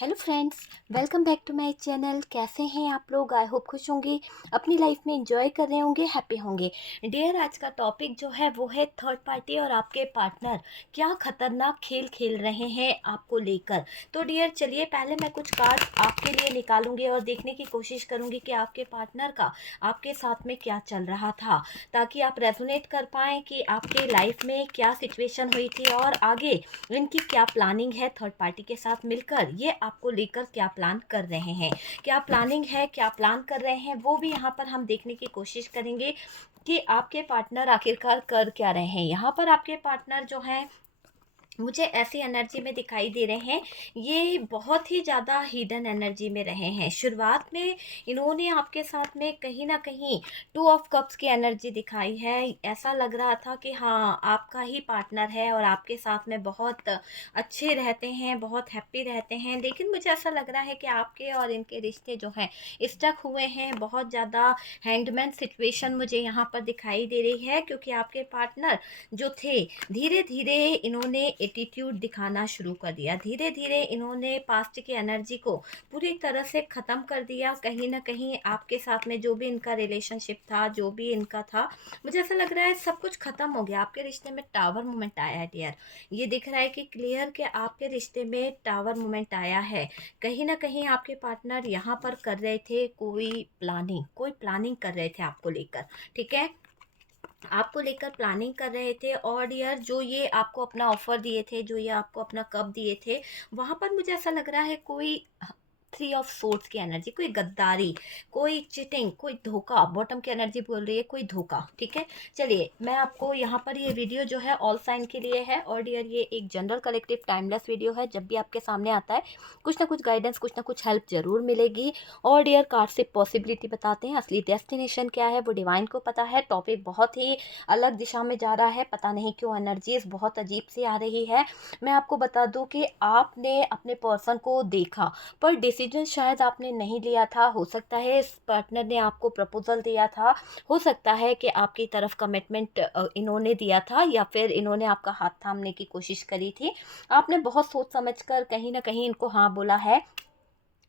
Hello friends, welcome back to my channel. कैसे हैं आप लोग? आई होप खुश होंगे, अपनी लाइफ में एंजॉय कर रहे होंगे, हैप्पी होंगे। डियर, आज का टॉपिक जो है वो है थर्ड पार्टी और आपके पार्टनर क्या खतरनाक खेल खेल रहे हैं आपको लेकर। तो डियर चलिए, पहले मैं कुछ कार्ड आपके लिए निकालूंगी और देखने की कोशिश करूंगी कि आपके पार्टनर का आपके साथ में क्या चल रहा था, ताकि आप रेजोनेट कर पाएँ कि आपके लाइफ में क्या सिचुएशन हुई थी और आगे इनकी क्या प्लानिंग है। थर्ड पार्टी के साथ मिलकर ये आपको लेकर क्या प्लान कर रहे हैं, क्या प्लानिंग है, क्या प्लान कर रहे हैं, वो भी यहाँ पर हम देखने की कोशिश करेंगे कि आपके पार्टनर आखिरकार कर क्या रहे हैं। यहाँ पर आपके पार्टनर जो हैं मुझे ऐसी एनर्जी में दिखाई दे रहे हैं, ये बहुत ही ज़्यादा हिडन एनर्जी में रहे हैं। शुरुआत में इन्होंने आपके साथ में कहीं ना कहीं टू ऑफ कप्स की एनर्जी दिखाई है। ऐसा लग रहा था कि हाँ, आपका ही पार्टनर है और आपके साथ में बहुत अच्छे रहते हैं, बहुत हैप्पी रहते हैं। लेकिन मुझे ऐसा लग रहा है कि आपके और इनके रिश्ते जो हैं स्टक हुए हैं, बहुत ज़्यादा हैंगमैन सिचुएशन मुझे यहाँ पर दिखाई दे रही है, क्योंकि आपके पार्टनर जो थे धीरे धीरे इन्होंने एटीट्यूड दिखाना शुरू कर दिया। धीरे धीरे इन्होंने पास्ट की एनर्जी को पूरी तरह से ख़त्म कर दिया। कहीं ना कहीं आपके साथ में जो भी इनका रिलेशनशिप था, जो भी इनका था, मुझे ऐसा लग रहा है सब कुछ ख़त्म हो गया। आपके रिश्ते में टावर मोमेंट आया है डियर। ये दिख रहा है कि क्लियर कि आपके रिश्ते में टावर मोमेंट आया है। कहीं ना कहीं आपके पार्टनर यहाँ पर कर रहे थे कोई प्लानिंग कर रहे थे आपको लेकर। ठीक है, आपको लेकर प्लानिंग कर रहे थे। और यार, जो ये आपको अपना ऑफर दिए थे, जो ये आपको अपना कप दिए थे, वहां पर मुझे ऐसा लग रहा है कोई थ्री ऑफ सोर्ड्स की एनर्जी, कोई गद्दारी, कोई चिटिंग, कोई धोखा। बॉटम की एनर्जी बोल रही है कोई धोखा। ठीक है, चलिए मैं आपको यहाँ पर ये वीडियो जो है ऑल साइन के लिए है। और डियर, ये एक जनरल कलेक्टिव टाइमलेस वीडियो है। जब भी आपके सामने आता है कुछ ना कुछ गाइडेंस, कुछ ना कुछ हेल्प जरूर मिलेगी। और डियर, कार्ड से पॉसिबिलिटी बताते हैं, असली डेस्टिनेशन क्या है वो डिवाइन को पता है। टॉपिक बहुत ही अलग दिशा में जा रहा है, पता नहीं क्यों एनर्जीज बहुत अजीब सी आ रही है। मैं आपको बता दूं कि आपने अपने पर्सन को देखा, पर डिसीजन शायद आपने नहीं लिया था। हो सकता है इस पार्टनर ने आपको प्रपोजल दिया था, हो सकता है कि आपकी तरफ कमिटमेंट इन्होंने दिया था, या फिर इन्होंने आपका हाथ थामने की कोशिश करी थी। आपने बहुत सोच समझकर कहीं ना कहीं इनको हाँ बोला है,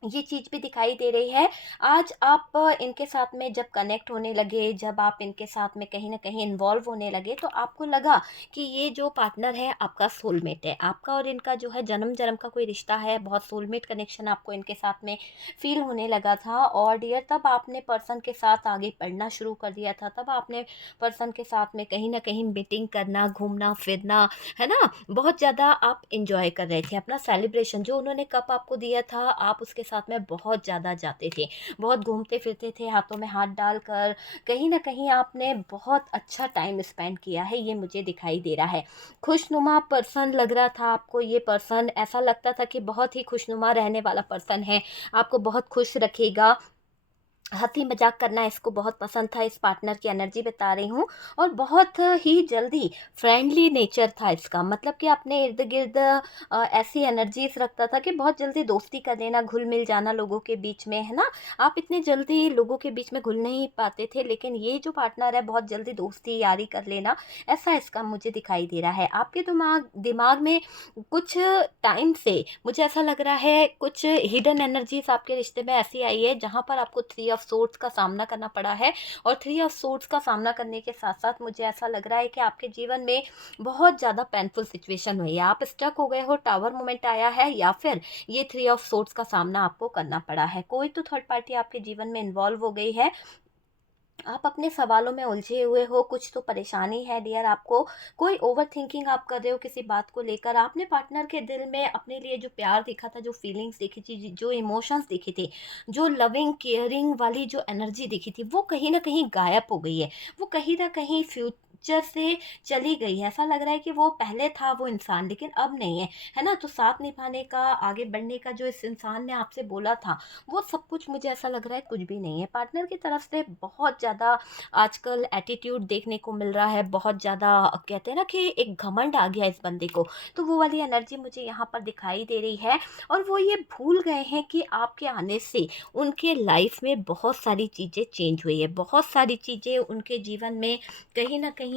ये चीज़ भी दिखाई दे रही है। आज आप इनके साथ में जब कनेक्ट होने लगे, जब आप इनके साथ में कहीं न कहीं इन्वॉल्व होने लगे, तो आपको लगा कि ये जो पार्टनर है आपका सोलमेट है। आपका और इनका जो है जन्म-जन्म का कोई रिश्ता है, बहुत सोलमेट कनेक्शन आपको इनके साथ में फ़ील होने लगा था। और डियर, तब आपने पर्सन के साथ आगे बढ़ना शुरू कर दिया था। तब आपने पर्सन के साथ में कहीं न कहीं मीटिंग करना, घूमना-फिरना, है ना? बहुत ज़्यादा आप एन्जॉय कर रहे थे। अपना सेलिब्रेशन, जो उन्होंने कप आपको दिया था, आप उसके साथ में बहुत ज़्यादा जाते थे, बहुत घूमते-फिरते थे, हाथों में हाथ डालकर। कहीं न कहीं आपने बहुत अच्छा टाइम स्पेंड किया है, ये मुझे दिखाई दे रहा है। खुशनुमा पर्सन लग रहा था आपको ये पर्सन, ऐसा लगता था कि बहुत ही खुशनुमा रहने वाला पर्सन है, आपको बहुत खुश रखेगा। हँसी मज़ाक करना इसको बहुत पसंद था, इस पार्टनर की एनर्जी बता रही हूँ। और बहुत ही जल्दी फ्रेंडली नेचर था इसका, मतलब कि अपने इर्द-गिर्द ऐसी एनर्जीज़ रखता था कि बहुत जल्दी दोस्ती कर लेना, घुल-मिल जाना लोगों के बीच में, है ना? आप इतने जल्दी लोगों के बीच में घुल नहीं पाते थे, लेकिन ये जो पार्टनर है बहुत जल्दी दोस्ती यारी कर लेना, ऐसा इसका मुझे दिखाई दे रहा है। आपके दिमाग दिमाग में कुछ टाइम से मुझे ऐसा लग रहा है कुछ हिडन एनर्जीज़ आपके रिश्ते में ऐसी आई है जहाँ पर आपको थ्री ऑफ सोर्ड्स का सामना करना पड़ा है। और थ्री ऑफ सोर्ड्स का सामना करने के साथ-साथ मुझे ऐसा लग रहा है कि आपके जीवन में बहुत ज़्यादा पेनफुल सिचुएशन हुई है। आप स्टक हो गए हो, टावर मोमेंट आया है, या फिर ये थ्री ऑफ सोर्ड्स का सामना आपको करना पड़ा है। कोई तो थर्ड पार्टी आपके जीवन में इन्वॉल्व हो गई है। आप अपने सवालों में उलझे हुए हो, कुछ तो परेशानी है डियर आपको, कोई ओवरथिंकिंग आप कर रहे हो किसी बात को लेकर। आपने पार्टनर के दिल में अपने लिए जो प्यार दिखा था, जो फीलिंग्स दिखी थी, जो इमोशंस दिखे थे, जो लविंग केयरिंग वाली जो एनर्जी दिखी थी, वो कहीं न कहीं गायब हो गई है। वो कहीं न कहीं फ्यूचर से चली गई है। ऐसा लग रहा है कि वो पहले था वो इंसान, लेकिन अब नहीं है, है ना? तो साथ निभाने का, आगे बढ़ने का जो इस इंसान ने आपसे बोला था, वो सब कुछ मुझे ऐसा लग रहा है कुछ भी नहीं है। पार्टनर की तरफ से बहुत ज़्यादा आजकल एटीट्यूड देखने को मिल रहा है, बहुत ज़्यादा कहते हैं ना कि एक घमंड आ गया इस बंदे को, तो वो वाली एनर्जी मुझे यहाँ पर दिखाई दे रही है। और वो ये भूल गए हैं कि आपके आने से उनके लाइफ में बहुत सारी चीज़ें चेंज हुई है, बहुत सारी चीज़ें उनके जीवन में कहीं न कहीं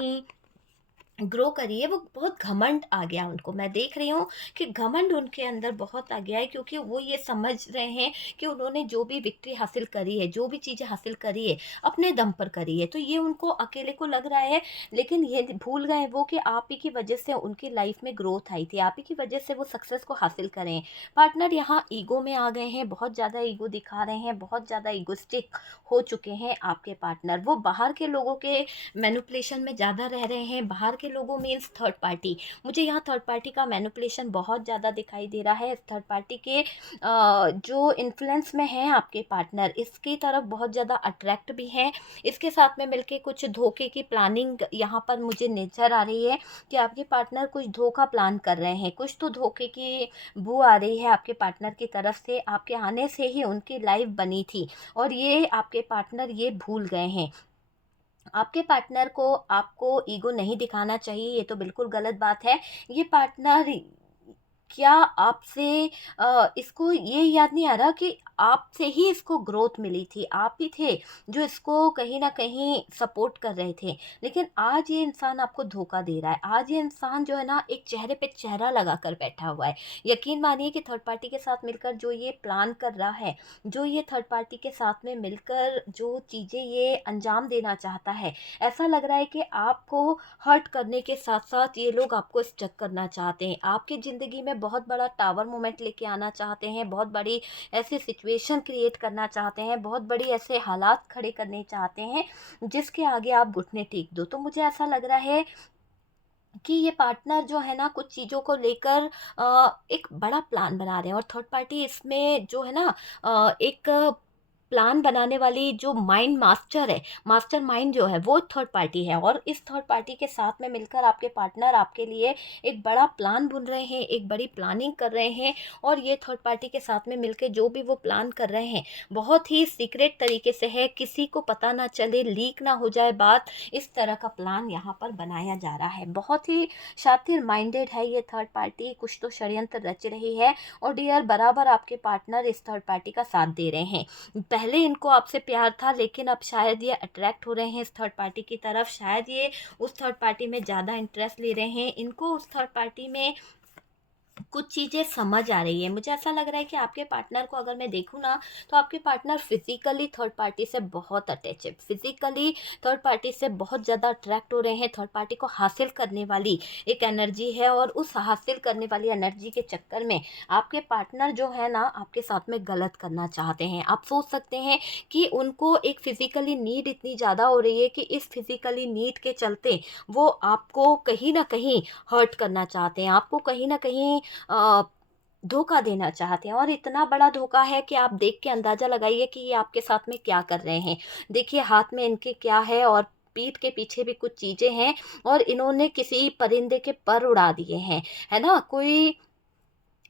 ग्रो करी है, वो बहुत घमंड आ गया उनको। मैं देख रही हूँ कि घमंड उनके अंदर बहुत आ गया है, क्योंकि वो ये समझ रहे हैं कि उन्होंने जो भी विक्ट्री हासिल करी है, जो भी चीज़ें हासिल करी है, अपने दम पर करी है। तो ये उनको अकेले को लग रहा है, लेकिन ये भूल गए वो कि आप ही की वजह से उनकी लाइफ में ग्रोथ आई थी, आप ही की वजह से वो सक्सेस को हासिल करें। पार्टनर यहाँ ईगो में आ गए हैं, बहुत ज़्यादा ईगो दिखा रहे हैं, बहुत ज़्यादा ईगोइस्टिक हो चुके हैं आपके पार्टनर। वो बाहर के लोगों के मैनिपुलेशन में ज़्यादा रह रहे हैं। बाहर के लोगों मीन्स थर्ड पार्टी। मुझे यहाँ थर्ड पार्टी का मैनिपुलेशन बहुत ज़्यादा दिखाई दे रहा है। थर्ड पार्टी के जो इन्फ्लुएंस में हैं आपके पार्टनर, इसकी तरफ बहुत ज़्यादा अट्रैक्ट भी हैं। इसके साथ में मिलके कुछ धोखे की प्लानिंग यहाँ पर मुझे नज़र आ रही है कि आपके पार्टनर कुछ धोखा प्लान कर रहे हैं। कुछ तो धोखे की बू आ रही है आपके पार्टनर की तरफ से। आपके आने से ही उनकी लाइफ बनी थी, और ये आपके पार्टनर ये भूल गए हैं। आपके पार्टनर को आपको ईगो नहीं दिखाना चाहिए, ये तो बिल्कुल गलत बात है। ये पार्टनर क्या आपसे इसको ये याद नहीं आ रहा कि आपसे ही इसको ग्रोथ मिली थी, आप ही थे जो इसको कहीं न कहीं सपोर्ट कर रहे थे। लेकिन आज ये इंसान आपको धोखा दे रहा है। आज ये इंसान जो है ना, एक चेहरे पे चेहरा लगाकर बैठा हुआ है। यकीन मानिए कि थर्ड पार्टी के साथ मिलकर जो ये प्लान कर रहा है, जो ये थर्ड पार्टी के साथ में मिलकर जो चीज़ें ये अंजाम देना चाहता है, ऐसा लग रहा है कि आपको हर्ट करने के साथ-साथ ये लोग आपको स्टक करना चाहते हैं। आपकी ज़िंदगी में बहुत बड़ा टावर मोमेंट लेके आना चाहते हैं, बहुत बड़ी ऐसी सिचुएशन क्रिएट करना चाहते हैं, बहुत बड़ी ऐसे हालात खड़े करने चाहते हैं, जिसके आगे आप घुटने टेक दो। तो मुझे ऐसा लग रहा है कि ये पार्टनर जो है ना, कुछ चीज़ों को लेकर एक बड़ा प्लान बना रहे हैं, और थर्ड पार्टी इसमें जो है ना, एक प्लान बनाने वाली जो माइंड मास्टर है, मास्टर माइंड जो है, वो थर्ड पार्टी है। और इस थर्ड पार्टी के साथ में मिलकर आपके पार्टनर आपके लिए एक बड़ा प्लान बुन रहे हैं, एक बड़ी प्लानिंग कर रहे हैं। और ये थर्ड पार्टी के साथ में मिलकर जो भी वो प्लान कर रहे हैं, बहुत ही सीक्रेट तरीके से है, किसी को पता ना चले, लीक ना हो जाए बात, इस तरह का प्लान यहाँ पर बनाया जा रहा है। बहुत ही शातिर माइंडेड है ये थर्ड पार्टी, कुछ तो षड्यंत्र रच रही है। और डियर, बराबर आपके पार्टनर इस थर्ड पार्टी का साथ दे रहे हैं। पहले इनको आपसे प्यार था, लेकिन अब शायद ये अट्रैक्ट हो रहे हैं इस थर्ड पार्टी की तरफ। शायद ये उस थर्ड पार्टी में ज़्यादा इंटरेस्ट ले रहे हैं। इनको उस थर्ड पार्टी में कुछ चीज़ें समझ आ रही है। मुझे ऐसा लग रहा है कि आपके पार्टनर को अगर मैं देखूँ ना, तो आपके पार्टनर फिज़िकली थर्ड पार्टी से बहुत अटैच है। फिज़िकली थर्ड पार्टी से बहुत ज़्यादा अट्रैक्ट हो रहे हैं। थर्ड पार्टी को हासिल करने वाली एक एनर्जी है, और उस हासिल करने वाली एनर्जी के चक्कर में आपके पार्टनर जो है ना, आपके साथ में गलत करना चाहते हैं। आप सोच सकते हैं कि उनको एक फ़िज़िकली नीड इतनी ज़्यादा हो रही है कि इस फ़िज़िकली नीड के चलते वो आपको कहीं न कहीं हर्ट करना चाहते हैं। आपको कहीं न कहीं अ, धोखा देना चाहते हैं, और इतना बड़ा धोखा है कि आप देख के अंदाज़ा लगाइए कि ये आपके साथ में क्या कर रहे हैं। देखिए हाथ में इनके क्या है, और पीठ के पीछे भी कुछ चीज़ें हैं, और इन्होंने किसी परिंदे के पर उड़ा दिए हैं, है ना? कोई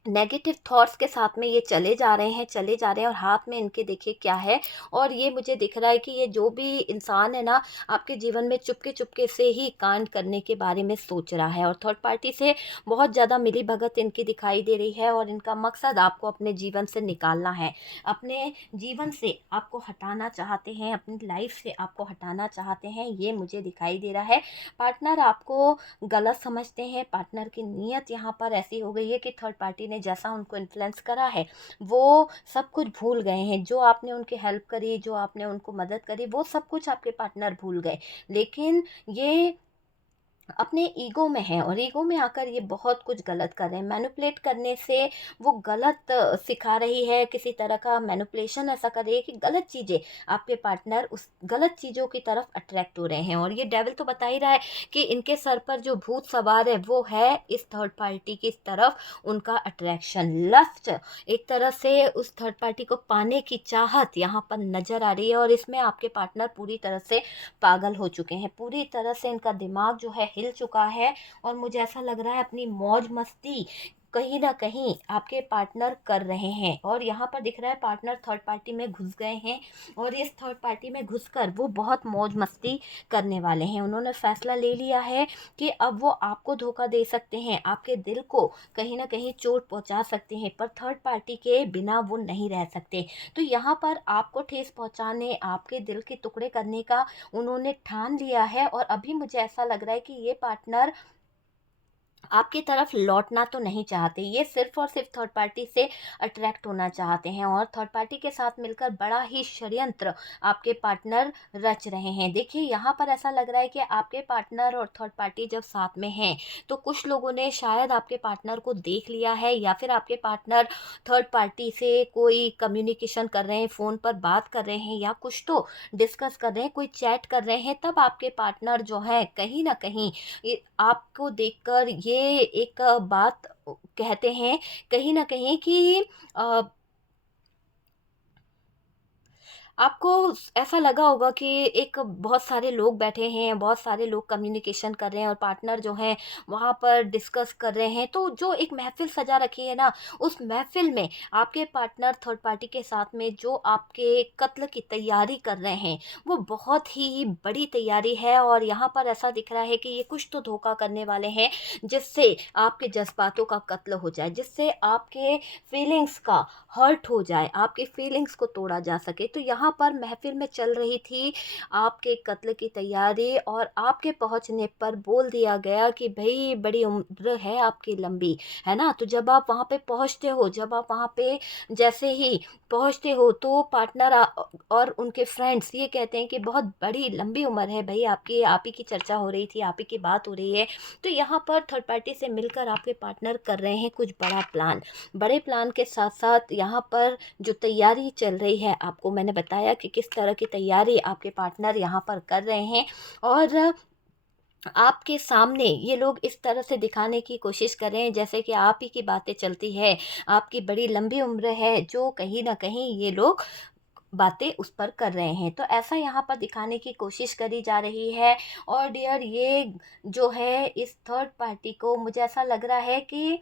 नेगेटिव थॉट्स के साथ में ये चले जा रहे हैं, चले जा रहे हैं, और हाथ में इनके देखिए क्या है। और ये मुझे दिख रहा है कि ये जो भी इंसान है ना, आपके जीवन में चुपके-चुपके से ही कांड करने के बारे में सोच रहा है, और थर्ड पार्टी से बहुत ज़्यादा मिली-भगत इनकी दिखाई दे रही है, और इनका मकसद आपको अपने जीवन से निकालना है। अपने जीवन से आपको हटाना चाहते हैं, अपनी लाइफ़ से आपको हटाना चाहते हैं, ये मुझे दिखाई दे रहा है। पार्टनर आपको गलत समझते हैं। पार्टनर की नीयत यहाँ पर ऐसी हो गई है कि थर्ड पार्टी ने जैसा उनको इन्फ्लुएंस करा है, वो सब कुछ भूल गए हैं। जो आपने उनकी हेल्प करी, जो आपने उनको मदद करी, वो सब कुछ आपके पार्टनर भूल गए। लेकिन ये अपने ईगो में हैं, और ईगो में आकर ये बहुत कुछ गलत कर रहे हैं। मैनिपुलेट करने से वो गलत सिखा रही है, किसी तरह का मैनिपुलेशन ऐसा कर रही है कि गलत चीज़ें, आपके पार्टनर उस गलत चीज़ों की तरफ अट्रैक्ट हो रहे हैं। और ये डेविल तो बता ही रहा है कि इनके सर पर जो भूत सवार है, वो है इस थर्ड पार्टी की तरफ उनका अट्रैक्शन, लस्ट। एक तरह से उस थर्ड पार्टी को पाने की चाहत यहाँ पर नज़र आ रही है, और इसमें आपके पार्टनर पूरी तरह से पागल हो चुके हैं। पूरी तरह से इनका दिमाग जो है हिल चुका है, और मुझे ऐसा लग रहा है अपनी मौज मस्ती कहीं न कहीं आपके पार्टनर कर रहे हैं। और यहाँ पर दिख रहा है पार्टनर थर्ड पार्टी में घुस गए हैं और इस थर्ड पार्टी में घुसकर वो बहुत मौज-मस्ती करने वाले हैं। उन्होंने फ़ैसला ले लिया है कि अब वो आपको धोखा दे सकते हैं, आपके दिल को कहीं न कहीं चोट पहुँचा सकते हैं, पर थर्ड पार्टी के बिना वो नहीं रह सकते। तो यहाँ पर आपको ठेस पहुँचाने, आपके दिल के टुकड़े करने का उन्होंने ठान लिया है। और अभी मुझे ऐसा लग रहा है कि ये पार्टनर आपकी तरफ लौटना तो नहीं चाहते, ये सिर्फ़ और सिर्फ़ थर्ड पार्टी से अट्रैक्ट होना चाहते हैं और थर्ड पार्टी के साथ मिलकर बड़ा ही षड्यंत्र आपके पार्टनर रच रहे हैं। देखिए, यहाँ पर ऐसा लग रहा है कि आपके पार्टनर और थर्ड पार्टी जब साथ में हैं, तो कुछ लोगों ने शायद आपके पार्टनर को देख लिया है या फिर आपके पार्टनर थर्ड पार्टी से कोई कम्युनिकेशन कर रहे हैं, फ़ोन पर बात कर रहे हैं या कुछ तो डिस्कस कर रहे हैं, कोई चैट कर रहे हैं, तब आपके पार्टनर जो हैं कहीं न कहीं ये आपको देखकर ये एक बात कहते हैं कहीं न कहीं कि अ, आपको ऐसा लगा होगा कि एक बहुत सारे लोग बैठे हैं, बहुत सारे लोग कम्युनिकेशन कर रहे हैं और पार्टनर जो हैं वहाँ पर डिस्कस कर रहे हैं। तो जो एक महफ़िल सजा रखी है ना, उस महफ़िल में आपके पार्टनर थर्ड पार्टी के साथ में जो आपके कत्ल की तैयारी कर रहे हैं, वो बहुत ही बड़ी तैयारी है। और यहाँ पर ऐसा दिख रहा है कि ये कुछ तो धोखा करने वाले हैं, जिससे आपके जज़्बातों का कत्ल हो जाए, जिससे आपके फीलिंग्स का हर्ट हो जाए, आपकी फीलिंग्स को तोड़ा जा सके। तो यहाँ पर महफ़िल में चल रही थी आपके कत्ल की तैयारी और आपके पहुँचने पर बोल दिया गया कि भई बड़ी उम्र है आपकी लंबी, है ना? तो जब आप वहाँ पे पहुँचते हो, जब आप वहाँ पे जैसे ही पहुँचते हो तो पार्टनर और उनके फ्रेंड्स ये कहते हैं कि बहुत बड़ी लंबी उम्र है भई आपकी, आप ही की चर्चा हो रही थी, आप ही की बात हो रही है। तो यहाँ पर थर्ड पार्टी से मिलकर आपके पार्टनर कर रहे हैं कुछ बड़ा प्लान। बड़े प्लान के साथ-साथ यहाँ पर जो तैयारी चल रही है, आपको मैंने बताया कि किस तरह की तैयारी आपके पार्टनर यहाँ पर कर रहे हैं। और आपके सामने ये लोग इस तरह से दिखाने की कोशिश कर रहे हैं जैसे कि आप ही की बातें चलती है, आपकी बड़ी लंबी उम्र है, जो कहीं न कहीं ये लोग बातें उस पर कर रहे हैं। तो ऐसा यहाँ पर दिखाने की कोशिश करी जा रही है। और डियर, ये जो है इस थर्ड पार्टी को मुझे ऐसा लग रहा है कि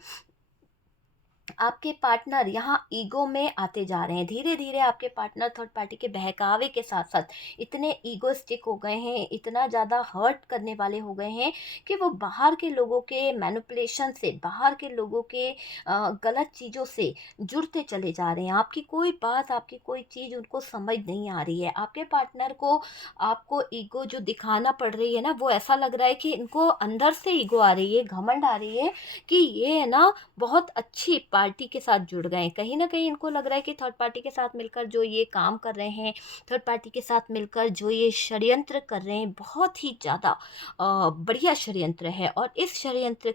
आपके पार्टनर यहाँ ईगो में आते जा रहे हैं। धीरे-धीरे आपके पार्टनर थर्ड पार्टी के बहकावे के साथ-साथ इतने ईगोइस्टिक हो गए हैं, इतना ज़्यादा हर्ट करने वाले हो गए हैं कि वो बाहर के लोगों के मैनिपुलेशन से, बाहर के लोगों के गलत चीज़ों से जुड़ते चले जा रहे हैं। आपकी कोई बात, आपकी कोई चीज़ उनको समझ नहीं आ रही है। आपके पार्टनर को आपको ईगो जो दिखाना पड़ रही है ना, वो ऐसा लग रहा है कि इनको अंदर से ईगो आ रही है, घमंड आ रही है कि ये है ना बहुत अच्छी पार्टी के साथ जुड़ गए हैं। कहीं न कहीं इनको लग रहा है कि थर्ड पार्टी के साथ मिलकर जो ये काम कर रहे हैं, थर्ड पार्टी के साथ मिलकर जो ये षड्यंत्र कर रहे हैं, बहुत ही ज़्यादा बढ़िया षड्यंत्र है। और इस षड्यंत्र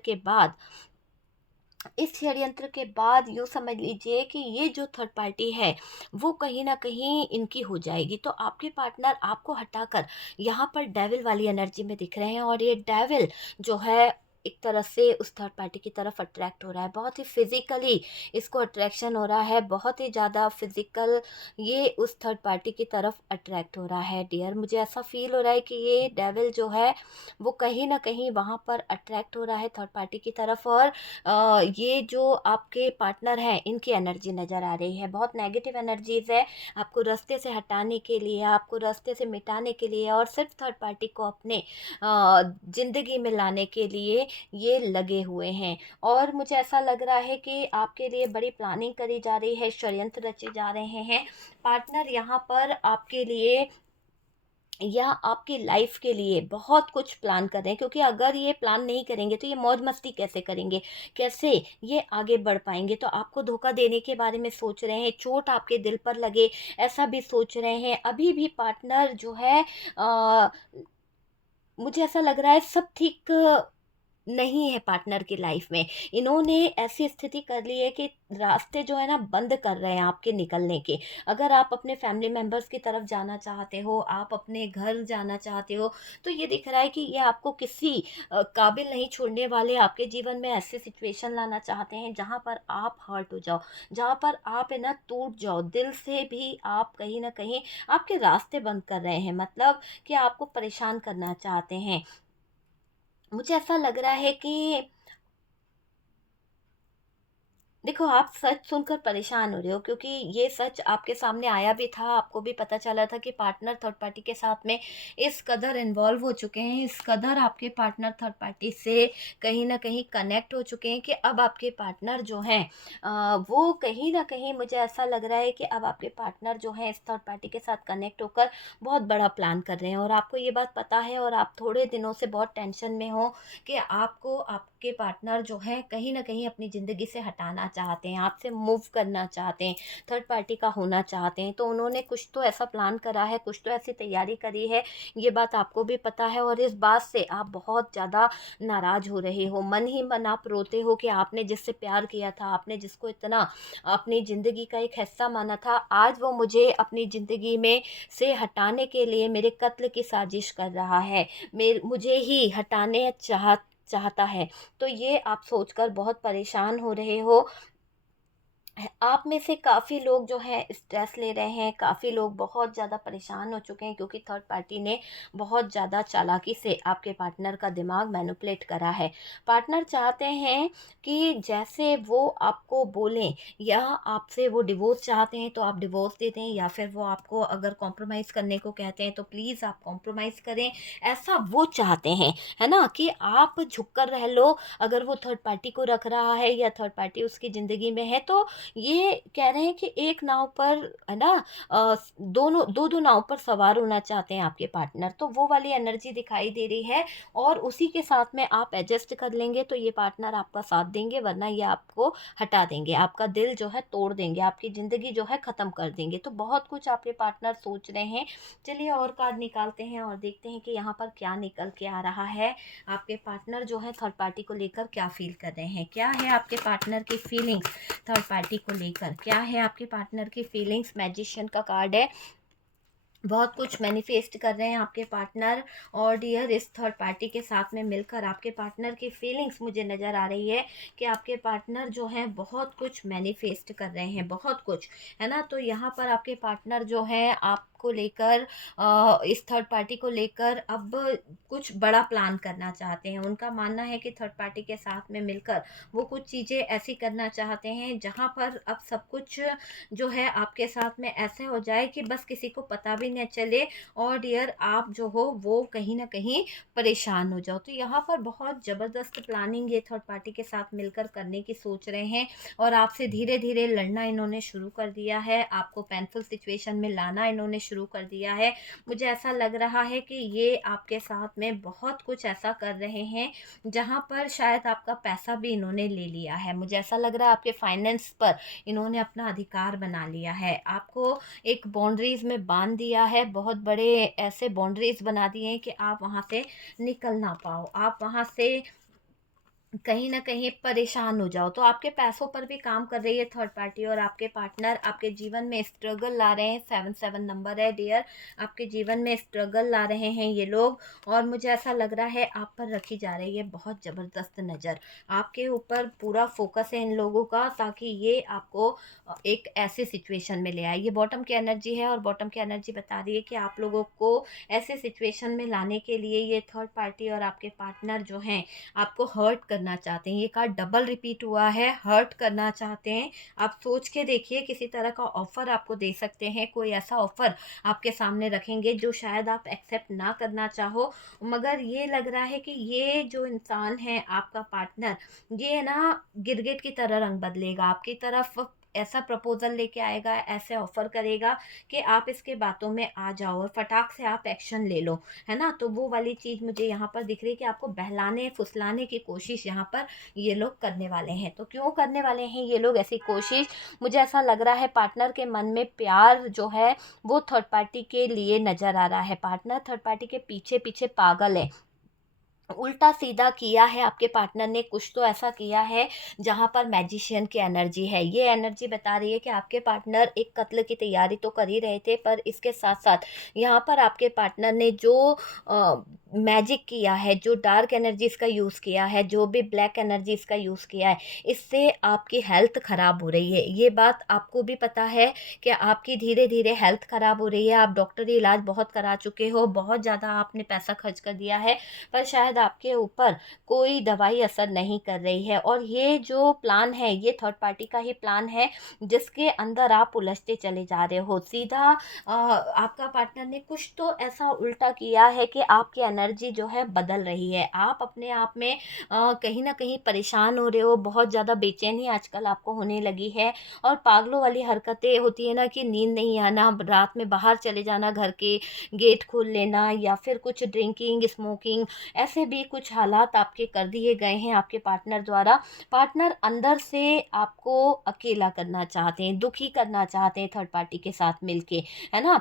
के बाद यूँ समझ लीजिए कि ये जो थर्ड पार्टी है, वो कहीं न कहीं इनकी हो जाएगी। तो आपके पार्टनर आपको हटाकर यहाँ पर डेविल वाली एनर्जी में दिख रहे हैं और ये डेविल जो है एक तरह से उस थर्ड पार्टी की तरफ अट्रैक्ट हो रहा है। बहुत ही फ़िज़िकली इसको अट्रैक्शन हो रहा है, बहुत ही ज़्यादा फ़िज़िकल ये उस थर्ड पार्टी की तरफ अट्रैक्ट हो रहा है डियर। मुझे ऐसा फ़ील हो रहा है कि ये डेविल जो है, वो कहीं न कहीं वहाँ पर अट्रैक्ट हो रहा है थर्ड पार्टी की तरफ। और ये जो आपके पार्टनर हैं, इनकी एनर्जी नज़र आ रही है, बहुत नेगेटिव एनर्जीज़ है। आपको रास्ते से हटाने के लिए, आपको रास्ते से मिटाने के लिए और सिर्फ़ थर्ड पार्टी को अपने ज़िंदगी में लाने के लिए ये लगे हुए हैं। और मुझे ऐसा लग रहा है कि आपके लिए बड़ी प्लानिंग करी जा रही है, षड्यंत्र रचे जा रहे हैं। पार्टनर यहाँ पर आपके लिए या आपकी लाइफ के लिए बहुत कुछ प्लान कर रहे हैं, क्योंकि अगर ये प्लान नहीं करेंगे तो ये मौज मस्ती कैसे करेंगे, कैसे ये आगे बढ़ पाएंगे। तो आपको धोखा देने के बारे में सोच रहे हैं, चोट आपके दिल पर लगे ऐसा भी सोच रहे हैं। अभी भी पार्टनर जो है मुझे ऐसा लग रहा है सब ठीक नहीं है पार्टनर की लाइफ में। इन्होंने ऐसी स्थिति कर ली है कि रास्ते जो है ना बंद कर रहे हैं आपके निकलने के। अगर आप अपने फैमिली मेंबर्स की तरफ जाना चाहते हो, आप अपने घर जाना चाहते हो, तो ये दिख रहा है कि ये आपको किसी काबिल नहीं छोड़ने वाले। आपके जीवन में ऐसे सिचुएशन लाना चाहते हैं जहाँ पर आप हर्ट हो जाओ, जहाँ पर आप है ना टूट जाओ। दिल से भी आप कहीं न कहीं आपके रास्ते बंद कर रहे हैं, मतलब कि आपको परेशान करना चाहते हैं। मुझे ऐसा लग रहा है कि देखो, आप सच सुनकर परेशान हो रहे हो, क्योंकि ये सच आपके सामने आया भी था, आपको भी पता चला था कि पार्टनर थर्ड पार्टी के साथ में इस कदर इन्वॉल्व हो चुके हैं, इस कदर आपके पार्टनर थर्ड पार्टी से कहीं न कहीं कनेक्ट हो चुके हैं कि अब आपके पार्टनर जो हैं वो कहीं न कहीं, मुझे ऐसा लग रहा है कि अब आपके पार्टनर जो हैं इस थर्ड पार्टी के साथ कनेक्ट होकर बहुत बड़ा प्लान कर रहे हैं, और आपको ये बात पता है, और आप थोड़े दिनों से बहुत टेंशन में हो कि आपको आपके पार्टनर जो है कहीं न कहीं अपनी ज़िंदगी से हटाना चाहते हैं, आपसे मूव करना चाहते हैं, थर्ड पार्टी का होना चाहते हैं। तो उन्होंने कुछ तो ऐसा प्लान करा है, कुछ तो ऐसी तैयारी करी है, ये बात आपको भी पता है, और इस बात से आप बहुत ज़्यादा नाराज़ हो रहे हो। मन ही मन आप रोते हो कि आपने जिससे प्यार किया था, आपने जिसको इतना अपनी ज़िंदगी का एक हिस्सा माना था, आज वो मुझे अपनी ज़िंदगी में से हटाने के लिए मेरे कत्ल की साज़िश कर रहा है। मुझे ही हटाने चाहता है। तो ये आप सोचकर बहुत परेशान हो रहे हो। आप में से काफ़ी लोग जो हैं स्ट्रेस ले रहे हैं, काफ़ी लोग बहुत ज़्यादा परेशान हो चुके हैं, क्योंकि थर्ड पार्टी ने बहुत ज़्यादा चालाकी से आपके पार्टनर का दिमाग मैनिपुलेट करा है। पार्टनर चाहते हैं कि जैसे वो आपको बोलें, या आपसे वो डिवोर्स चाहते हैं तो आप डिवोर्स दे दें, या फिर वो आपको अगर कॉम्प्रोमाइज़ करने को कहते हैं तो प्लीज़ आप कॉम्प्रोमाइज़ करें। ऐसा वो चाहते हैं, है ना? कि आप झुक कर रह लो, अगर वो थर्ड पार्टी को रख रहा है या थर्ड पार्टी उसकी ज़िंदगी में है, तो ये कह रहे हैं कि एक नाव पर, है ना, दोनों दो नाव पर सवार होना चाहते हैं आपके पार्टनर, तो वो वाली एनर्जी दिखाई दे रही है, और उसी के साथ में आप एडजस्ट कर लेंगे तो ये पार्टनर आपका साथ देंगे, वरना ये आपको हटा देंगे, आपका दिल जो है तोड़ देंगे, आपकी ज़िंदगी जो है ख़त्म कर देंगे। तो बहुत कुछ आपके पार्टनर सोच रहे हैं। चलिए और कार्ड निकालते हैं और देखते हैं कि यहाँ पर क्या निकल के आ रहा है। आपके पार्टनर जो है थर्ड पार्टी को लेकर क्या फील कर रहे हैं, क्या है आपके पार्टनर की फीलिंग्स थर्ड पार्टी को लेकर, क्या है आपके पार्टनर की फीलिंग्स। मैजिशियन का कार्ड है, बहुत कुछ मैनिफेस्ट कर रहे हैं आपके पार्टनर, और डियर इस थर्ड पार्टी के साथ में मिलकर आपके पार्टनर की फीलिंग्स मुझे नज़र आ रही है कि आपके पार्टनर जो हैं बहुत कुछ मैनिफेस्ट कर रहे हैं, बहुत कुछ, है ना? तो यहाँ पर आपके पार्टनर जो हैं आपको लेकर, इस थर्ड पार्टी को लेकर अब कुछ बड़ा प्लान करना चाहते हैं। उनका मानना है कि थर्ड पार्टी के साथ में मिलकर वो कुछ चीज़ें ऐसी करना चाहते हैं जहाँ पर अब सब कुछ जो है आपके साथ में ऐसे हो जाए कि बस किसी को पता भी न चले, और डियर आप जो हो वो कहीं न कहीं परेशान हो जाओ। तो यहाँ पर बहुत ज़बरदस्त प्लानिंग ये थर्ड पार्टी के साथ मिलकर करने की सोच रहे हैं, और आपसे धीरे-धीरे लड़ना इन्होंने शुरू कर दिया है, आपको पेनफुल सिचुएशन में लाना इन्होंने शुरू कर दिया है। मुझे ऐसा लग रहा है कि ये आपके साथ में बहुत कुछ ऐसा कर रहे हैं, जहाँ पर शायद आपका पैसा भी इन्होंने ले लिया है। मुझे ऐसा लग रहा है आपके फाइनेंस पर इन्होंने अपना अधिकार बना लिया है, आपको एक बाउंड्रीज़ में बाँध दिया है, बहुत बड़े ऐसे बाउंड्रीज़ बना दिए हैं कि आप वहाँ से निकल ना पाओ, आप वहाँ से कहीं न कहीं परेशान हो जाओ। तो आपके पैसों पर भी काम कर रही है थर्ड पार्टी, और आपके पार्टनर आपके जीवन में स्ट्रगल ला रहे हैं। 77 नंबर है डियर, आपके जीवन में स्ट्रगल ला रहे हैं ये लोग, और मुझे ऐसा लग रहा है आप पर रखी जा रही है बहुत ज़बरदस्त नज़र। आपके ऊपर पूरा फ़ोकस है इन लोगों का, ताकि ये आपको एक ऐसी सिचुएशन में ले आए। ये बॉटम की एनर्जी है, और बॉटम की एनर्जी बता रही है कि आप लोगों को ऐसे सिचुएशन में लाने के लिए ये थर्ड पार्टी और आपके पार्टनर जो हैं आपको हर्ट करना चाहते हैं। ये कार्ड डबल रिपीट हुआ है, हर्ट करना चाहते हैं। आप सोच के देखिए, किसी तरह का ऑफ़र आपको दे सकते हैं, कोई ऐसा ऑफ़र आपके सामने रखेंगे जो शायद आप एक्सेप्ट ना करना चाहो। मगर ये लग रहा है कि ये जो इंसान है आपका पार्टनर, ये ना गिरगिट की तरह रंग बदलेगा, आपकी तरफ ऐसा प्रपोज़ल लेके आएगा, ऐसे ऑफ़र करेगा कि आप इसके बातों में आ जाओ और फटाक से आप एक्शन ले लो। है ना? तो वो वाली चीज़ मुझे यहाँ पर दिख रही है कि आपको बहलाने, फुसलाने की कोशिश यहाँ पर ये लोग करने वाले हैं। तो क्यों करने वाले हैं ये लोग ऐसी कोशिश? मुझे ऐसा लग रहा है पार्टनर के मन में प्यार जो है वो थर्ड पार्टी के लिए नज़र आ रहा है। पार्टनर थर्ड पार्टी के पीछे-पीछे पागल है। उल्टा-सीधा किया है आपके पार्टनर ने, कुछ तो ऐसा किया है जहाँ पर मैजिशियन की एनर्जी है। ये एनर्जी बता रही है कि आपके पार्टनर एक कत्ल की तैयारी तो कर ही रहे थे, पर इसके साथ-साथ यहाँ पर आपके पार्टनर ने जो मैजिक किया है, जो डार्क एनर्जीज़ का यूज़ किया है, जो भी ब्लैक एनर्जीज़ का यूज़ किया है, इससे आपकी हेल्थ ख़राब हो रही है। ये बात आपको भी पता है कि आपकी धीरे-धीरे हेल्थ ख़राब हो रही है। आप डॉक्टरी इलाज बहुत करा चुके हो, बहुत ज़्यादा आपने पैसा खर्च कर दिया है, पर शायद शायद आपके ऊपर कोई दवाई असर नहीं कर रही है, और ये जो प्लान है ये थर्ड पार्टी का ही प्लान है, जिसके अंदर आप उलझते चले जा रहे हो। सीधा आपका पार्टनर ने कुछ तो ऐसा उल्टा किया है कि आपकी एनर्जी जो है बदल रही है। आप अपने आप में कहीं न कहीं परेशान हो रहे हो, बहुत ज़्यादा बेचैनी आजकल आपको होने लगी है, और पागलों वाली हरकतें होती है ना कि नींद नहीं आना, रात में बाहर चले जाना, घर के गेट खोल लेना, या फिर कुछ ड्रिंकिंग, स्मोकिंग, ऐसे भी कुछ हालात आपके कर दिए गए हैं आपके पार्टनर द्वारा। पार्टनर अंदर से आपको अकेला करना चाहते हैं, दुखी करना चाहते हैं थर्ड पार्टी के साथ मिलके, है ना?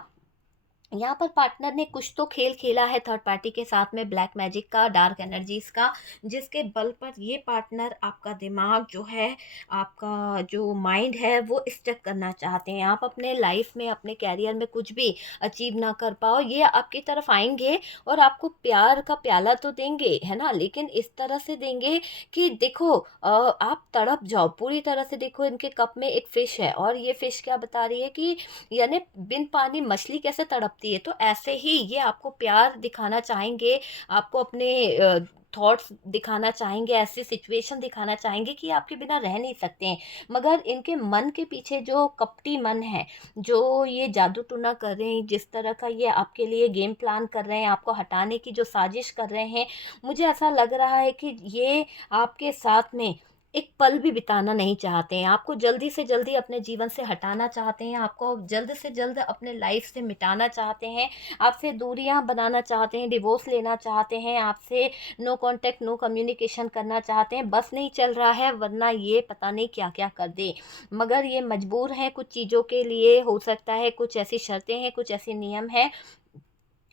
यहाँ पर पार्टनर ने कुछ तो खेल खेला है थर्ड पार्टी के साथ में, ब्लैक मैजिक का, डार्क एनर्जीज का, जिसके बल पर ये पार्टनर आपका दिमाग जो है, आपका जो माइंड है वो स्टक करना चाहते हैं। आप अपने लाइफ में, अपने कैरियर में कुछ भी अचीव ना कर पाओ, ये आपकी तरफ आएंगे और आपको प्यार का प्याला तो देंगे, है ना, लेकिन इस तरह से देंगे कि देखो आप तड़प जाओ पूरी तरह से। देखो इनके कप में एक फिश है, और ये फिश क्या बता रही है कि यानी बिन पानी मछली कैसे तड़पती है, तो ऐसे ही ये आपको प्यार दिखाना चाहेंगे, आपको अपने थॉट्स दिखाना चाहेंगे, ऐसी सिचुएशन दिखाना चाहेंगे कि आपके बिना रह नहीं सकते हैं। मगर इनके मन के पीछे जो कपटी मन है, जो ये जादू टूना कर रहे हैं, जिस तरह का ये आपके लिए गेम प्लान कर रहे हैं, आपको हटाने की जो साजिश कर रहे हैं, मुझे ऐसा लग रहा है कि ये आपके साथ में एक पल भी बिताना नहीं चाहते हैं। आपको जल्दी से जल्दी अपने जीवन से हटाना चाहते हैं, आपको जल्द से जल्द अपने लाइफ से मिटाना चाहते हैं, आपसे दूरियां बनाना चाहते हैं, डिवोर्स लेना चाहते हैं, आपसे नो कांटेक्ट, नो कम्युनिकेशन करना चाहते हैं। बस नहीं चल रहा है, वरना ये पता नहीं क्या क्या कर दे। मगर ये मजबूर हैं कुछ चीज़ों के लिए, हो सकता है कुछ ऐसी शर्तें हैं, कुछ ऐसे नियम हैं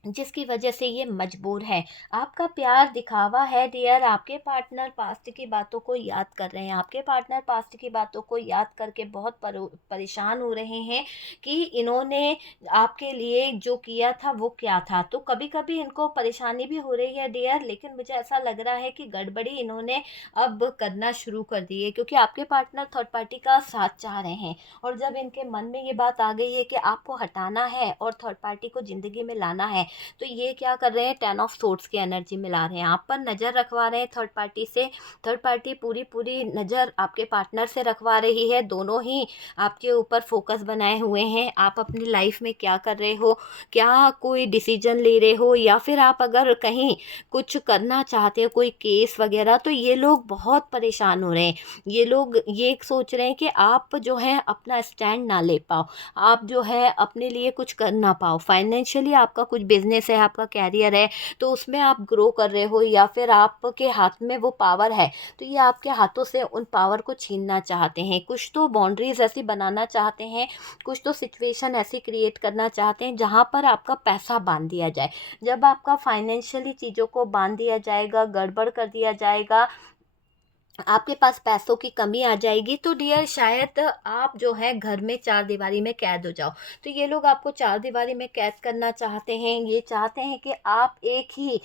जिसकी वजह से ये मजबूर है। आपका प्यार दिखावा है डियर, आपके पार्टनर पास्ट की बातों को याद कर रहे हैं, आपके पार्टनर पास्ट की बातों को याद करके बहुत परेशान हो रहे हैं कि इन्होंने आपके लिए जो किया था वो क्या था। तो कभी कभी इनको परेशानी भी हो रही है डियर, लेकिन मुझे ऐसा लग रहा है कि गड़बड़ी इन्होंने अब करना शुरू कर दी है, क्योंकि आपके पार्टनर थर्ड पार्टी का साथ चाह रहे हैं, और जब इनके मन में ये बात आ गई है कि आपको हटाना है और थर्ड पार्टी को ज़िंदगी में लाना है, तो ये क्या कर रहे हैं, 10 ऑफ सोर्ड्स की एनर्जी मिला रहे हैं, आप पर नज़र रखवा रहे हैं थर्ड पार्टी से। थर्ड पार्टी पूरी पूरी नज़र आपके पार्टनर से रखवा रही है, दोनों ही आपके ऊपर फोकस बनाए हुए हैं। आप अपनी लाइफ में क्या कर रहे हो, क्या कोई डिसीजन ले रहे हो, या फिर आप अगर कहीं कुछ करना चाहते हो, कोई केस वगैरह, तो ये लोग बहुत परेशान हो रहे हैं। ये लोग ये सोच रहे हैं कि आप जो है अपना स्टैंड ना ले पाओ, आप जो है अपने लिए कुछ कर ना पाओ, फाइनेंशियली आपका कुछ बिजनेस है, आपका कैरियर है, तो उसमें आप ग्रो कर रहे हो, या फिर आपके हाथ में वो पावर है, तो ये आपके हाथों से उन पावर को छीनना चाहते हैं। कुछ तो बाउंड्रीज ऐसी बनाना चाहते हैं, कुछ तो सिचुएशन ऐसी क्रिएट करना चाहते हैं जहाँ पर आपका पैसा बांध दिया जाए। जब आपका फाइनेंशियली चीज़ों को बांध दिया जाएगा, गड़बड़ कर दिया जाएगा, आपके पास पैसों की कमी आ जाएगी, तो डियर शायद आप जो है घर में चार दीवारी में कैद हो जाओ। तो ये लोग आपको चार दीवारी में कैद करना चाहते हैं, ये चाहते हैं कि आप एक ही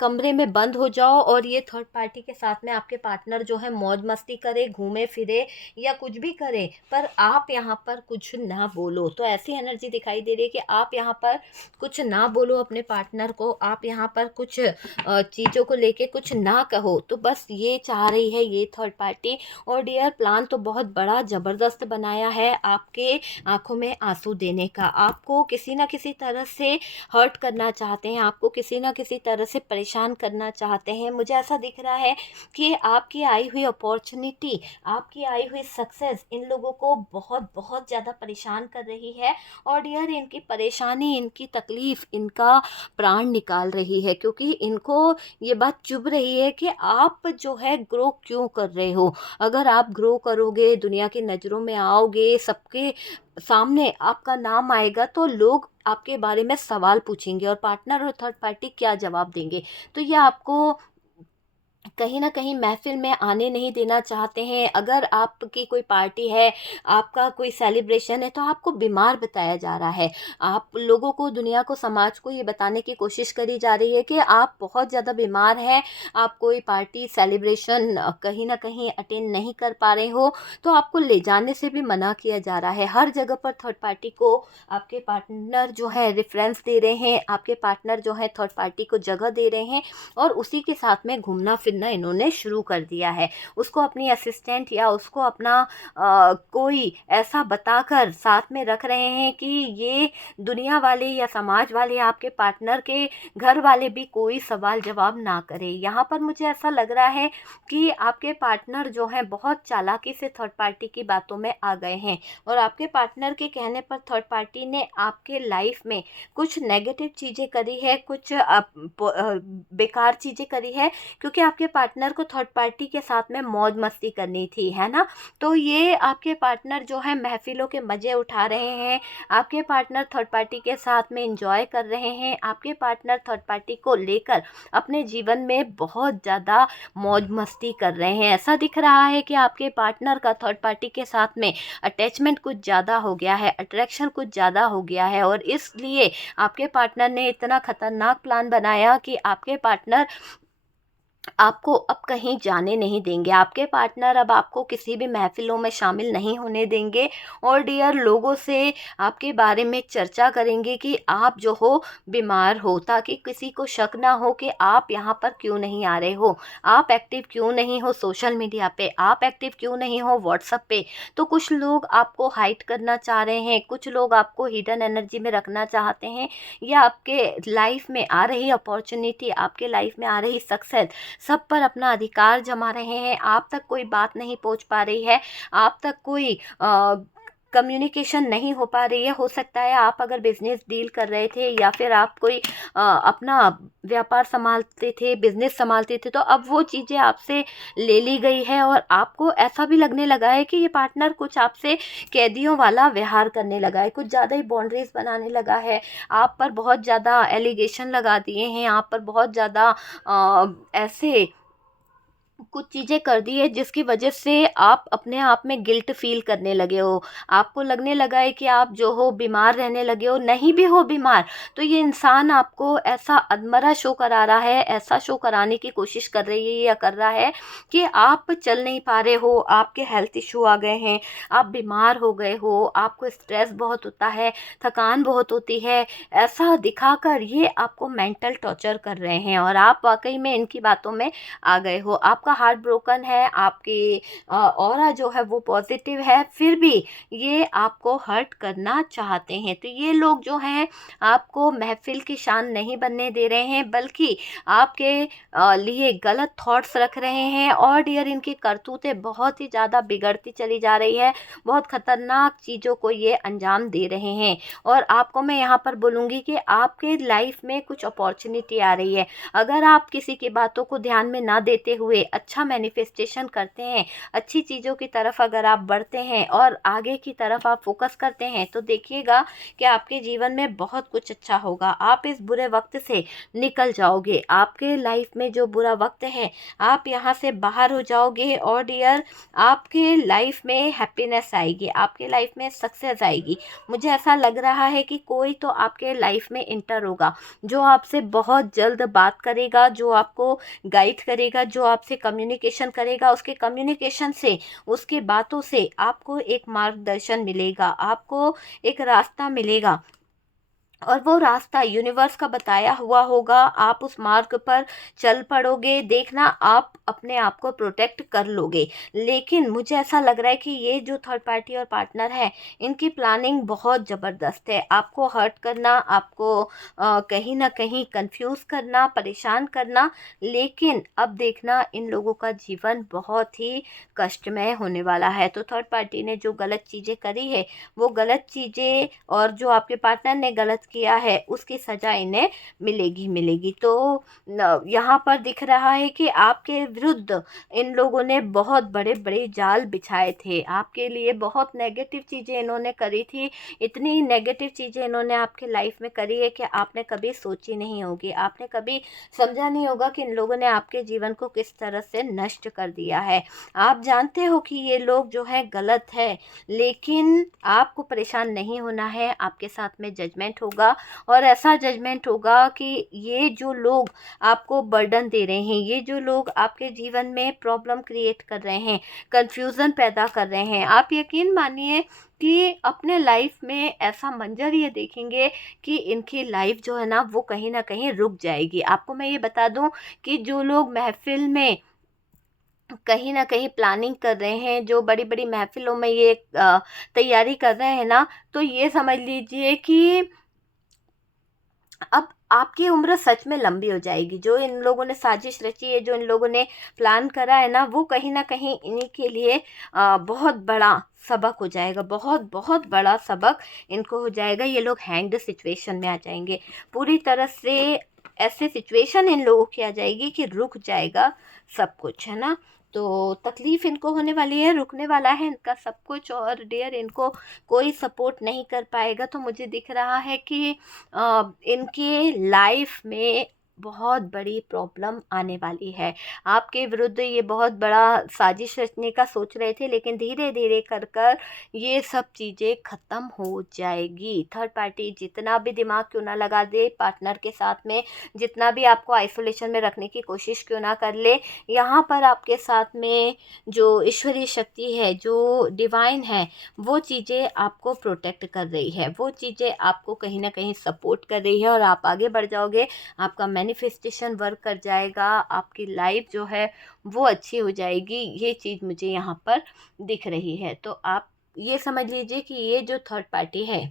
कमरे में बंद हो जाओ, और ये थर्ड पार्टी के साथ में आपके पार्टनर जो है मौज मस्ती करे, घूमे फिरे, या कुछ भी करे, पर आप यहाँ पर कुछ ना बोलो। तो ऐसी एनर्जी दिखाई दे रही है कि आप यहाँ पर कुछ ना बोलो अपने पार्टनर को, आप यहाँ पर कुछ चीज़ों को लेके कुछ ना कहो, तो बस ये चाह रही है ये थर्ड पार्टी। और डियर प्लान तो बहुत बड़ा ज़बरदस्त बनाया है, आपके आंखों में आंसू देने का, आपको किसी ना किसी तरह से हर्ट करना चाहते हैं, आपको किसी ना किसी तरह से परेशान करना चाहते हैं। मुझे ऐसा दिख रहा है कि आपकी आई हुई अपॉर्चुनिटी, आपकी आई हुई सक्सेस इन लोगों को बहुत बहुत ज़्यादा परेशान कर रही है, और डियर इनकी परेशानी, इनकी तकलीफ़ इनका प्राण निकाल रही है, क्योंकि इनको ये बात चुभ रही है कि आप जो है ग्रो क्यों कर रहे हो। अगर आप ग्रो करोगे, दुनिया की नज़रों में आओगे, सबके सामने आपका नाम आएगा, तो लोग आपके बारे में सवाल पूछेंगे, और पार्टनर और थर्ड पार्टी क्या जवाब देंगे। तो ये आपको कहीं न कहीं महफ़िल में आने नहीं देना चाहते हैं। अगर आपकी कोई पार्टी है, आपका कोई सेलिब्रेशन है, तो आपको बीमार बताया जा रहा है। आप लोगों को, दुनिया को, समाज को ये बताने की कोशिश करी जा रही है कि आप बहुत ज़्यादा बीमार हैं, आप कोई पार्टी सेलिब्रेशन कहीं न कहीं अटेंड नहीं कर पा रहे हो, तो आपको ले जाने से भी मना किया जा रहा है। हर जगह पर थर्ड पार्टी को आपके पार्टनर जो है रेफ़रेंस दे रहे हैं, आपके पार्टनर जो है थर्ड पार्टी को जगह दे रहे हैं और उसी के साथ में घूमना-फिरना इन्होंने शुरू कर दिया है। उसको अपनी असिस्टेंट या उसको अपना कोई ऐसा बताकर साथ में रख रहे हैं कि ये दुनिया वाले या समाज वाले, आपके पार्टनर के घर वाले भी कोई सवाल-जवाब ना करें। यहाँ पर मुझे ऐसा लग रहा है कि आपके पार्टनर जो हैं बहुत चालाकी से थर्ड पार्टी की बातों में आ गए हैं और आपके पार्टनर के कहने पर थर्ड पार्टी ने आपके लाइफ में कुछ नेगेटिव चीज़ें करी है, कुछ बेकार चीज़ें करी है, क्योंकि आपके पार्टनर को थर्ड पार्टी के साथ में मौज मस्ती करनी थी, है ना? तो ये आपके पार्टनर जो है महफ़िलों के मज़े उठा रहे हैं, आपके पार्टनर थर्ड पार्टी के साथ में एन्जॉय कर रहे हैं, आपके पार्टनर थर्ड पार्टी को लेकर अपने जीवन में बहुत ज़्यादा मौज मस्ती कर रहे हैं। ऐसा दिख रहा है कि आपके पार्टनर का थर्ड पार्टी के साथ में अटैचमेंट कुछ ज़्यादा हो गया है, अट्रैक्शन कुछ ज़्यादा हो गया है और इसलिए आपके पार्टनर ने इतना खतरनाक प्लान बनाया कि आपके पार्टनर आपको अब कहीं जाने नहीं देंगे। आपके पार्टनर अब आपको किसी भी महफ़िलों में शामिल नहीं होने देंगे और डियर लोगों से आपके बारे में चर्चा करेंगे कि आप जो हो बीमार हो, ताकि किसी को शक ना हो कि आप यहाँ पर क्यों नहीं आ रहे हो, आप एक्टिव क्यों नहीं हो सोशल मीडिया पे, आप एक्टिव क्यों नहीं हो व्हाट्सएप पे। तो कुछ लोग आपको हाइड करना चाह रहे हैं, कुछ लोग आपको हिडन एनर्जी में रखना चाहते हैं या आपके लाइफ़ में आ रही अपॉर्च्युनिटी, आपके लाइफ़ में आ रही सक्सेस सब पर अपना अधिकार जमा रहे हैं। आप तक कोई बात नहीं पहुंच पा रही है, आप तक कोई कम्युनिकेशन नहीं हो पा रही है। हो सकता है आप अगर बिजनेस डील कर रहे थे या फिर आप कोई अपना व्यापार संभालते थे, बिजनेस संभालते थे, तो अब वो चीज़ें आपसे ले ली गई है और आपको ऐसा भी लगने लगा है कि ये पार्टनर कुछ आपसे कैदियों वाला व्यवहार करने लगा है, कुछ ज़्यादा ही बाउंड्रीज बनाने लगा है, आप पर बहुत ज़्यादा एलिगेशन लगा दिए हैं, आप पर बहुत ज़्यादा ऐसे कुछ चीज़ें कर दी है जिसकी वजह से आप अपने आप में गिल्ट फ़ील करने लगे हो। आपको लगने लगा है कि आप जो हो बीमार रहने लगे हो, नहीं भी हो बीमार, तो ये इंसान आपको ऐसा अधमरा शो करा रहा है, ऐसा शो कराने की कोशिश कर रही है या कर रहा है कि आप चल नहीं पा रहे हो, आपके हेल्थ इश्यू आ गए हैं, आप बीमार हो गए हो, आपको स्ट्रेस बहुत होता है, थकान बहुत होती है। ऐसा दिखाकर ये आपको मेंटल टॉर्चर कर रहे हैं और आप वाक़ई में इनकी बातों में आ गए हो। आपका हार्ट ब्रोकन है, आपकी ऑरा जो है वो पॉजिटिव है, फिर भी ये आपको हर्ट करना चाहते हैं। तो ये लोग जो हैं आपको महफ़िल की शान नहीं बनने दे रहे हैं, बल्कि आपके लिए गलत थॉट्स रख रहे हैं और डियर इनकी करतूतें बहुत ही ज़्यादा बिगड़ती चली जा रही है। बहुत ख़तरनाक चीज़ों को ये अंजाम दे रहे हैं और आपको मैं यहाँ पर बोलूँगी कि आपके लाइफ़ में कुछ अपॉर्च्युनिटी आ रही है। अगर आप किसी की बातों को ध्यान में ना देते हुए अच्छा मैनिफेस्टेशन करते हैं, अच्छी चीज़ों की तरफ अगर आप बढ़ते हैं और आगे की तरफ आप फोकस करते हैं, तो देखिएगा कि आपके जीवन में बहुत कुछ अच्छा होगा। आप इस बुरे वक्त से निकल जाओगे, आपके लाइफ में जो बुरा वक्त है आप यहाँ से बाहर हो जाओगे और डियर आपके लाइफ में हैप्पीनेस आएगी, आपके लाइफ में सक्सेस आएगी। मुझे ऐसा लग रहा है कि कोई तो आपके लाइफ में इंटर होगा जो आपसे बहुत जल्द बात करेगा, जो आपको गाइड करेगा, जो आपसे कम्युनिकेशन करेगा। उसके कम्युनिकेशन से, उसकी बातों से आपको एक मार्गदर्शन मिलेगा, आपको एक रास्ता मिलेगा और वो रास्ता यूनिवर्स का बताया हुआ होगा। आप उस मार्ग पर चल पड़ोगे, देखना आप अपने आप को प्रोटेक्ट कर लोगे। लेकिन मुझे ऐसा लग रहा है कि ये जो थर्ड पार्टी और पार्टनर है, इनकी प्लानिंग बहुत ज़बरदस्त है। आपको हर्ट करना, आपको कहीं ना कहीं कंफ्यूज करना, परेशान करना। लेकिन अब देखना इन लोगों का जीवन बहुत ही कष्टमय होने वाला है। तो थर्ड पार्टी ने जो गलत चीज़ें करी है, वो गलत चीज़ें, और जो आपके पार्टनर ने गलत किया है उसकी सज़ा इन्हें मिलेगी मिलेगी। तो यहाँ पर दिख रहा है कि आपके विरुद्ध इन लोगों ने बहुत बड़े बड़े जाल बिछाए थे, आपके लिए बहुत नेगेटिव चीज़ें इन्होंने करी थी। इतनी नेगेटिव चीज़ें इन्होंने आपके लाइफ में करी है कि आपने कभी सोची नहीं होगी, आपने कभी समझा नहीं होगा कि इन लोगों ने आपके जीवन को किस तरह से नष्ट कर दिया है। आप जानते हो कि ये लोग जो है गलत है, लेकिन आपको परेशान नहीं होना है। आपके साथ में जजमेंट होगा और ऐसा जजमेंट होगा कि ये जो लोग आपको बर्डन दे रहे हैं, ये जो लोग आपके जीवन में प्रॉब्लम क्रिएट कर रहे हैं, कंफ्यूजन पैदा कर रहे हैं, आप यकीन मानिए कि अपने लाइफ में ऐसा मंजर ये देखेंगे कि इनकी लाइफ जो है ना वो कहीं ना कहीं रुक जाएगी। आपको मैं ये बता दूं कि जो लोग महफिल में कहीं न कहीं प्लानिंग कर रहे हैं, जो बड़ी-बड़ी महफ़िलों में ये तैयारी कर रहे हैं ना, तो ये समझ लीजिए कि अब आपकी उम्र सच में लंबी हो जाएगी। जो इन लोगों ने साजिश रची है, जो इन लोगों ने प्लान करा है ना, वो कहीं न कहीं इन्हीं के लिए बहुत बड़ा सबक हो जाएगा, बहुत बहुत बड़ा सबक इनको हो जाएगा। ये लोग हैंग्ड सिचुएशन में आ जाएँगे। पूरी तरह से ऐसे सिचुएशन इन लोगों की आ जाएगी कि रुक जाएगा सब कुछ, है ना? तो तकलीफ़ इनको होने वाली है, रुकने वाला है इनका सब कुछ और डियर इनको कोई सपोर्ट नहीं कर पाएगा। तो मुझे दिख रहा है कि इनके लाइफ में बहुत बड़ी प्रॉब्लम आने वाली है। आपके विरुद्ध ये बहुत बड़ा साजिश रचने का सोच रहे थे, लेकिन धीरे-धीरे कर कर ये सब चीज़ें ख़त्म हो जाएगी। थर्ड पार्टी जितना भी दिमाग क्यों ना लगा दे पार्टनर के साथ में, जितना भी आपको आइसोलेशन में रखने की कोशिश क्यों ना कर ले, यहाँ पर आपके साथ में जो ईश्वरीय शक्ति है, जो डिवाइन है, वो चीज़ें आपको प्रोटेक्ट कर रही है, वो चीज़ें आपको कहीं न कहीं सपोर्ट कर रही है और आप आगे बढ़ जाओगे। आपका मैनिफेस्टेशन वर्क कर जाएगा, आपकी लाइफ जो है वो अच्छी हो जाएगी। ये चीज़ मुझे यहाँ पर दिख रही है। तो आप ये समझ लीजिए कि ये जो थर्ड पार्टी है,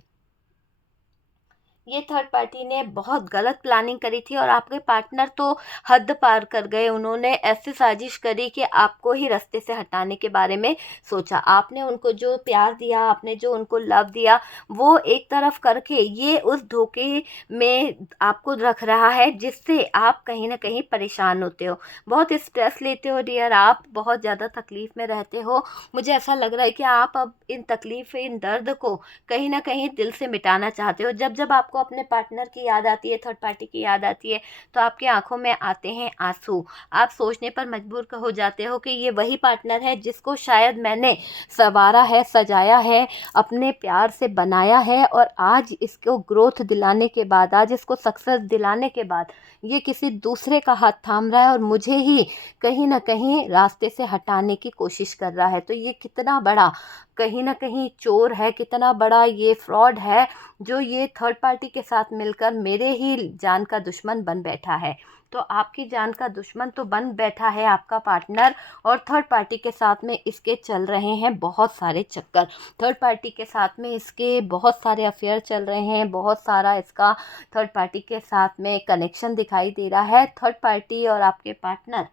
ये थर्ड पार्टी ने बहुत गलत प्लानिंग करी थी और आपके पार्टनर तो हद पार कर गए। उन्होंने ऐसी साजिश करी कि आपको ही रास्ते से हटाने के बारे में सोचा। आपने उनको जो प्यार दिया, आपने जो उनको लव दिया, वो एक तरफ करके ये उस धोखे में आपको रख रहा है, जिससे आप कहीं न कहीं परेशान होते हो, बहुत स्ट्रेस लेते हो डियर, आप बहुत ज़्यादा तकलीफ़ में रहते हो। मुझे ऐसा लग रहा है कि आप अब इन तकलीफ़, इन दर्द को कहीं न कहीं दिल से मिटाना चाहते हो। जब-जब आपको अपने पार्टनर की याद आती है, थर्ड पार्टी की याद आती है, तो आपकी आँखों में आते हैं आँसू। आप सोचने पर मजबूर हो जाते हो कि ये वही पार्टनर है जिसको शायद मैंने सँवारा है, सजाया है, अपने प्यार से बनाया है और आज इसको ग्रोथ दिलाने के बाद, आज इसको सक्सेस दिलाने के बाद, ये किसी दूसरे का हाथ थाम रहा है और मुझे ही कहीं न कहीं रास्ते से हटाने की कोशिश कर रहा है। तो ये कितना बड़ा कहीं न कहीं चोर है, कितना बड़ा ये फ्रॉड है, जो ये थर्ड पार्टी के साथ मिलकर मेरे ही जान का दुश्मन बन बैठा है। तो आपकी जान का दुश्मन तो बन बैठा है आपका पार्टनर और थर्ड पार्टी के साथ में इसके चल रहे हैं बहुत सारे चक्कर। थर्ड पार्टी के साथ में इसके बहुत सारे अफेयर चल रहे हैं, बहुत सारा इसका थर्ड पार्टी के साथ में कनेक्शन दिखाई दे रहा है। थर्ड पार्टी और आपके पार्टनर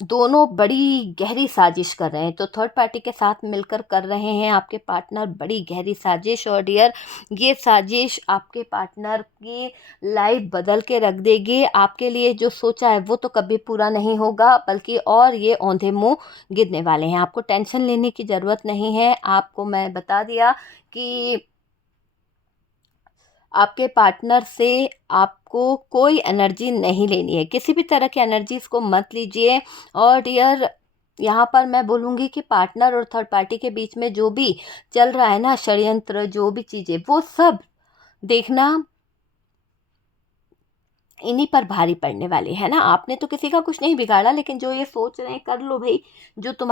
दोनों बड़ी गहरी साजिश कर रहे हैं। तो थर्ड पार्टी के साथ मिलकर कर रहे हैं आपके पार्टनर बड़ी गहरी साजिश और डियर ये साजिश आपके पार्टनर की लाइफ बदल के रख देगी। आपके लिए जो सोचा है वो तो कभी पूरा नहीं होगा, बल्कि और ये औंधे मुँह गिरने वाले हैं। आपको टेंशन लेने की ज़रूरत नहीं है। आपको मैं बता दिया कि आपके पार्टनर से आपको कोई एनर्जी नहीं लेनी है, किसी भी तरह की एनर्जीज़ को मत लीजिए। और डियर यहाँ पर मैं बोलूँगी कि पार्टनर और थर्ड पार्टी के बीच में जो भी चल रहा है ना षड्यंत्र, जो भी चीज़ें, वो सब देखना इन्हीं पर भारी पड़ने वाली है ना। आपने तो किसी का कुछ नहीं बिगाड़ा, लेकिन जो ये सोच रहे हैं कर लो भाई, जो तुम्हारा